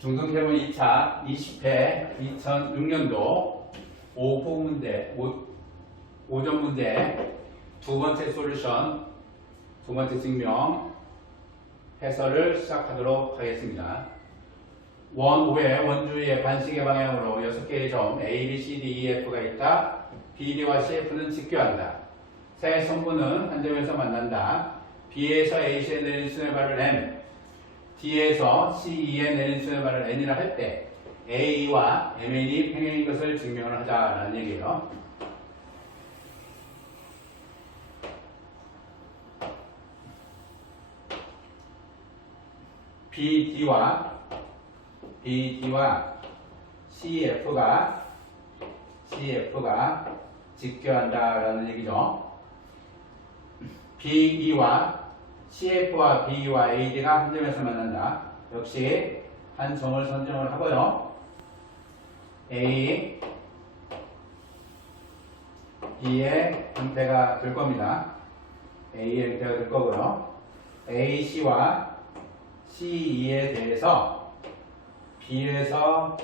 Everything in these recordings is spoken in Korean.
중등태문 2차 20회 2006년도 오후 문제, 오전 문제 두 번째 솔루션, 두 번째 증명 해설을 시작하도록 하겠습니다. 원 5의 원주의 반시계 방향으로 6개의 점 A, B, C, D, E, F가 있다. B, D와 CF는 직교한다. 세 성분은 한 점에서 만난다. B에서 AC에 내린 수의 발을 M, D에서 CE에 내린 수의 발을 N이라 할 때 A와 MN이 평행인 것을 증명을 하자라는 얘기예요. BD와 CF가 직교한다라는 얘기죠. BE와 CF와 B와 AD가 한 점에서 만난다. 역시 한 점을 선정을 하고요. A, B의 형태가 될 겁니다. A의 형태가 될 거고요. AC와 CE에 대해서 B에서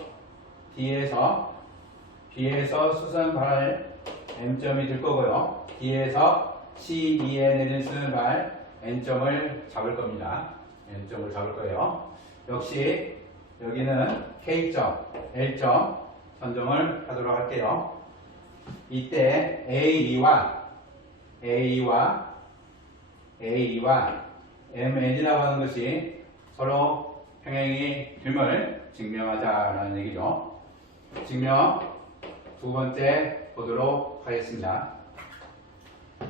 수선 발 M점이 될 거고요. D에서 CE에 내린 수선 발 N점을 잡을 겁니다. N점을 잡을 거예요. 역시 여기는 K점, L점 선정을 하도록 할게요. 이때 AE와 MN이라고 하는 것이 서로 평행이 됨을 증명하자라는 얘기죠. 증명 두 번째 보도록 하겠습니다.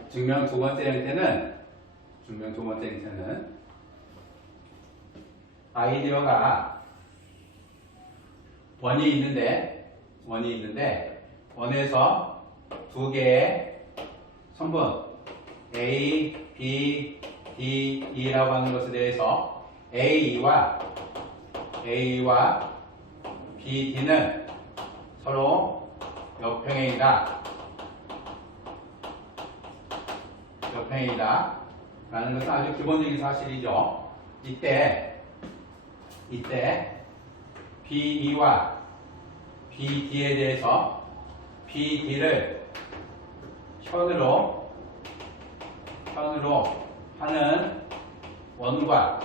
증명 두 번째 형태는 아이디어가 원이 있는데 원에서 두 개의 성분 A, B, D, E라고 하는 것에 대해서 A와 B, D는 서로 역평행이다 라는 것은 아주 기본적인 사실이죠. 이때 BE와 BD에 대해서 BD를 현으로 하는 원과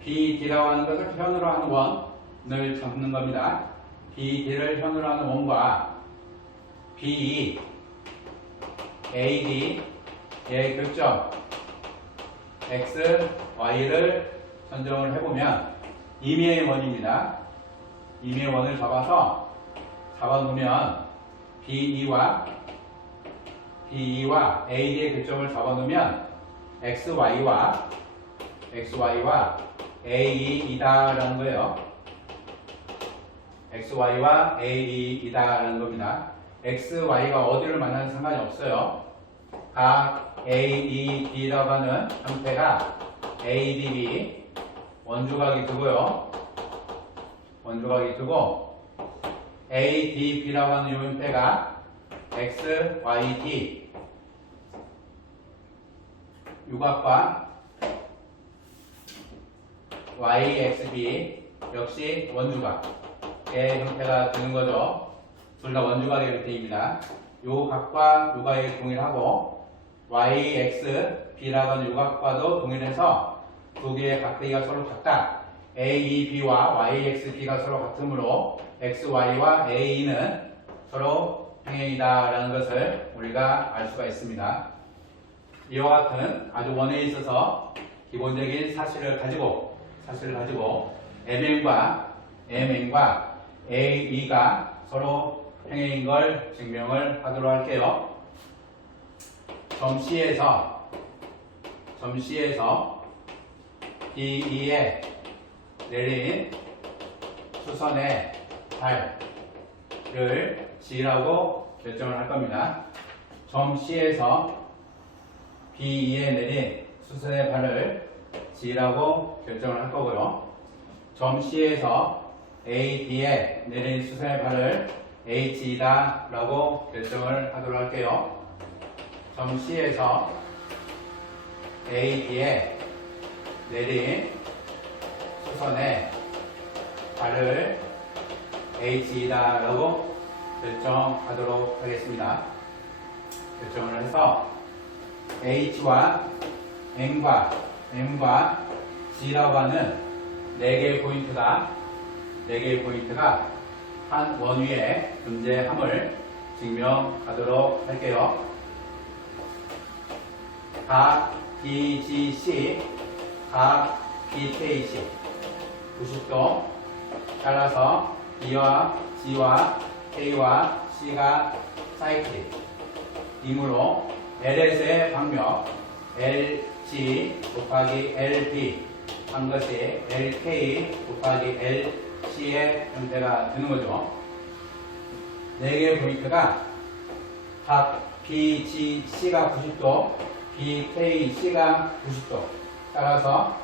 BD라고 하는 것을 현으로 하는 원을 잡는 겁니다. BD를 현으로 하는 원과 BE, AD의 교점 X, Y를 선정을 해보면 임의의 원입니다. 임의의 원을 잡아놓으면 BE와 AD의 교점을 잡아놓으면 XY와 AE이다라는 거예요. XY와 AE이다라는 겁니다. XY가 어디를 만나는 상관이 없어요. 각 AED라고 하는 형태가 ADB 원주각이 두고 ADB라고 하는 이 형태가 XYD 유각과 YXB 역시 원주각의 형태가 되는 거죠. 둘 다 원주각의 형태입니다. 요 각과 요 각이 동일하고 YXB라고 하는 요각과도 동일해서 두 개의 각대기가 서로 같다. AEB와 YXB가 서로 같으므로 XY와 AE는 서로 평행이다 라는 것을 우리가 알 수가 있습니다. 이와 같은 아주 원에 있어서 기본적인 사실을 가지고 MN과 AE가 서로 평행인 걸 증명을 하도록 할게요. 점 C에서 DE에 내린 수선의 발을 G라고 결정을 할 겁니다. 점 C에서 BE에 내린 수선의 발을 G라고 결정을 할 거고요. 점 C에서 AD에 내린 수선의 발을 H이다 라고 결정을 하도록 할게요. 점 C에서 AD에 내린 수선의 발을 H이다라고 결정하도록 하겠습니다. 결정을 해서 H와 M과 G라고 하는 4개의 포인트가 한 원위에 존재함을 증명하도록 할게요. 각 BGC, 각 BKC 90도 따라서 B와 G와 K와 C가 사이클릭 이므로 LS의 방역 LG 곱하기 LB 한 것이 LK 곱하기 LC의 형태가 되는 거죠. 4개의 포인트가 각 BGC가 90도, BKC가 90도 따라서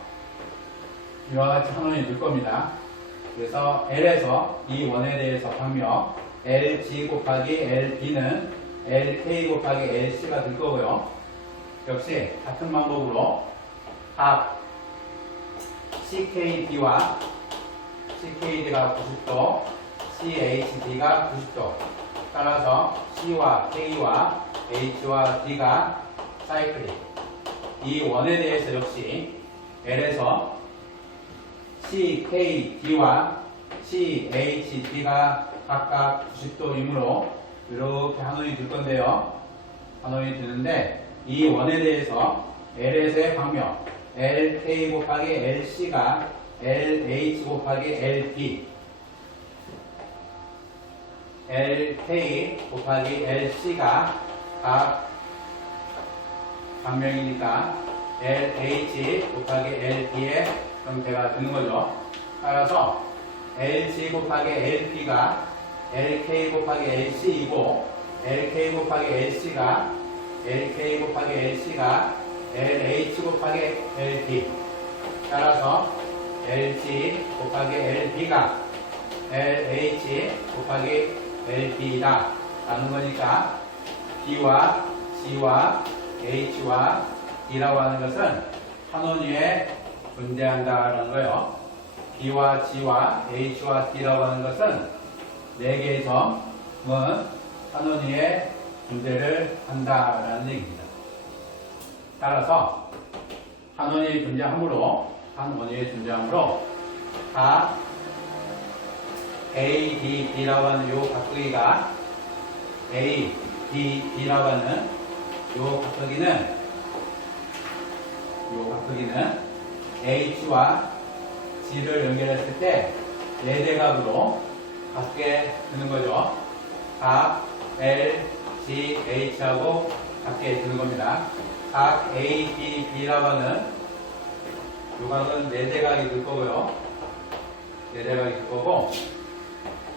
이와 같이 한원이 될 겁니다. 그래서 L에서 이 원에 대해서 방역 LG 곱하기 LB는 LK 곱하기 LC가 될 거고요. 역시 같은 방법으로 각 CKD와 CKD가 90도, CHD가 90도 따라서 C와 K와 H와 D가 사이클릭 이 원에 대해서 역시 L에서 CKD와 CHD가 각각 90도이므로 이렇게 한원이 될 건데요. 한원이 되는데 이 원에 대해서 L에서의 방역 LK 곱하기 LC가 LH 곱하기 LB LK 곱하기 LC가 각 방명이니까 LH 곱하기 LB의 형태가 되는 거죠. 따라서 LG 곱하기 LB가 LK 곱하기 LC이고 LK 곱하기 LC가 LH 곱하기 LB 따라서 LG 곱하기 LB가 LH 곱하기 LB다 라는 거니까 B와 G와 H와 D라고 하는 것은 한 원위에 존재한다라는 거예요. B와 G와 H와 D라고 하는 것은 4개의 점은 한 원위에 존재를 한다라는 얘기입니다. 따라서 한 원위에 존재함으로 다 A, D, B라고 하는 요 각도기가 A, D, B라고 하는 요 각도기는 H와 G를 연결했을 때 4대각으로 같게 되는 거죠. 각 L, G, H하고 같게 되는 겁니다. 각 A, D, B라고 하는 요 각은 4대각이 될 거고요. 4대각이 될 거고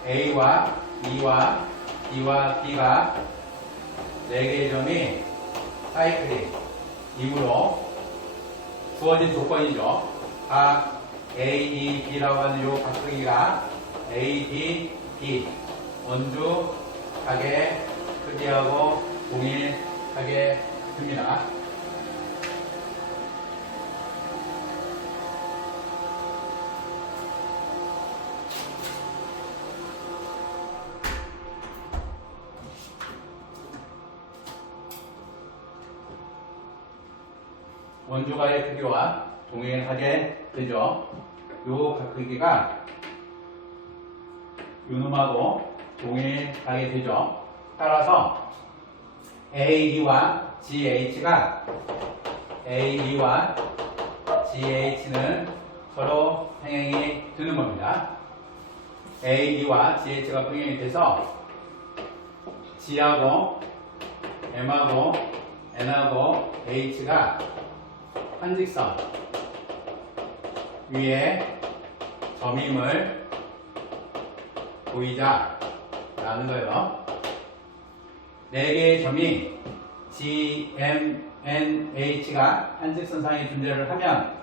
A와 E와 D와 B가 4개의 점이 사이클릭 이므로 주어진 조건이죠. 각 A, D, B라고 하는 요 각도기가 A, D, B 원주하게 크기하고 동일하게 됩니다. 원주가의 크기와 동일하게 되죠. 요 크기가 요놈하고 동일하게 되죠. 따라서 AE와 GH가 AE와 GH는 서로 평행이 되는 겁니다. AE와 GH가 평행이 돼서 G하고 M하고 N하고 H가 한 직선 위에 점임을 보이자 라는 거예요. 4개의 점이 G, M, N, H가 한 직선상에 존재를 하면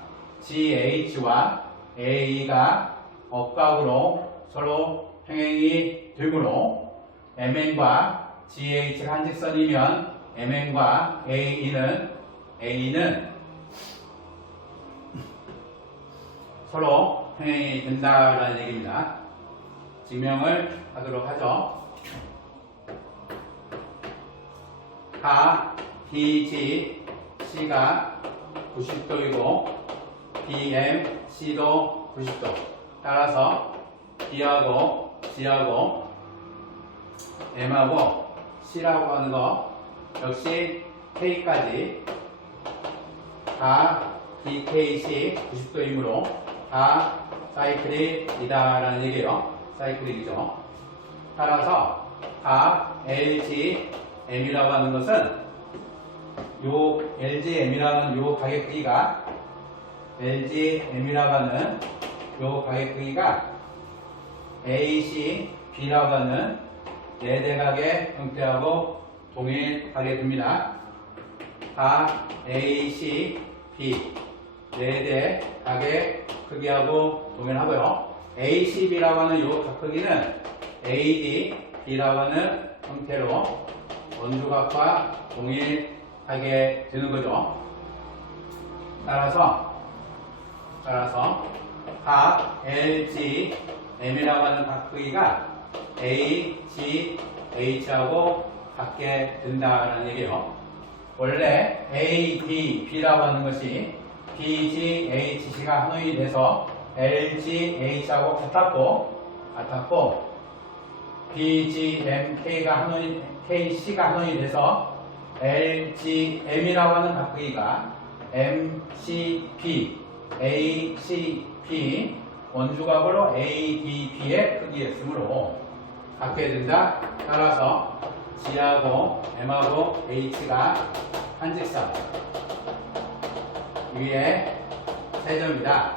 GH와 AE가 억각으로 서로 평행이 되므로 MN과 GH가 한 직선이면 MN과 AE는 서로 서로 평행이 된다라는 얘기입니다. 증명을 하도록 하죠. 가 BG, C가 90도이고 BM, C도 90도. 따라서 B하고 G하고 M하고 C라고 하는 거 역시 K까지 다 DKC 90도이므로 다 사이클릭이다라는 얘기예요. 사이클릭이죠. 따라서 다 LG, M이라고 하는 것은 요 LG, M이라는 요 가격 크기가 LG, M이라고 하는 요 가격 크기가 AC, B라고 하는 네대각의 형태하고 동일하게 됩니다. 다 AC, B 네대각의 크기하고 동일하고요. ACB라고 하는 요 각 크기는 AD, B라고 하는 형태로 원주각과 동일하게 되는 거죠. 따라서 각 LG, M이라고 하는 각 크기가 A, G, H하고 같게 된다는 얘기예요. 원래 A, D, B라고 하는 것이 B, G, H, C가 한원이 돼서 L, G, H하고 같았고 B, G, M, K가 한원이, K, C가 한원이 돼서 L, G, M이라고 하는 각 크기가 M, C, B, A, C, B 원주각으로 A, D, B의 크기였으므로 같게 된다. 따라서 G하고 M하고 H가 한직선 위에 세점이다.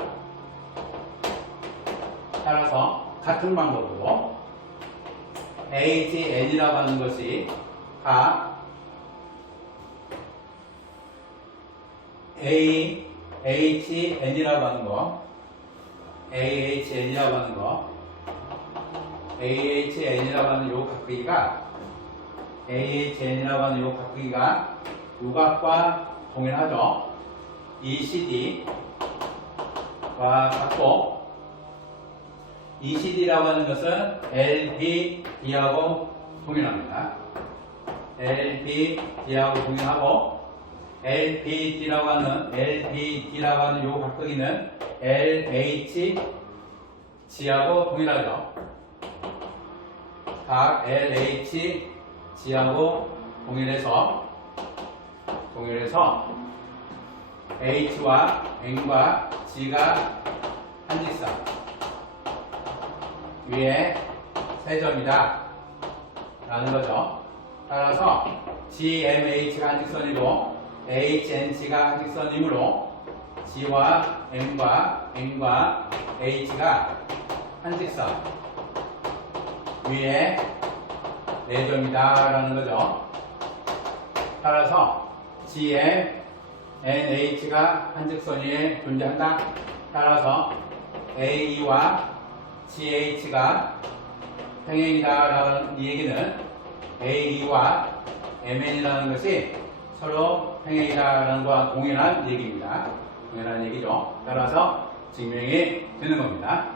따라서 같은 방법으로 AHN이라고 하는 것이 각 AHN이라고 하는 거 AHN이라고 하는 요 각크기가 AHN이라고 하는 요 각크기가 요각과 동일하죠. ECD와 같고 ECD라고 하는 것은 LBD하고 동일합니다. LBD하고 동일하고 LBD라고 하는 요 각도기는 LHG하고 동일하죠. 각 LHG하고 동일해서 H와 N과 G가 한직선 위에 세점이다 라는 거죠. 따라서 GMH가 한직선이고 HNG가 한직선이므로 G와 M과 N과 H가 한직선 위에 4점이다 라는 거죠. 따라서 GM, NH가 한직선 위에 존재한다. 따라서 AE와 GH가 평행이다 라는 이 얘기는 AE와 MN이라는 것이 서로 평행이다 라는 것과 동일한 얘기입니다. 동일한 얘기죠. 따라서 증명이 되는 겁니다.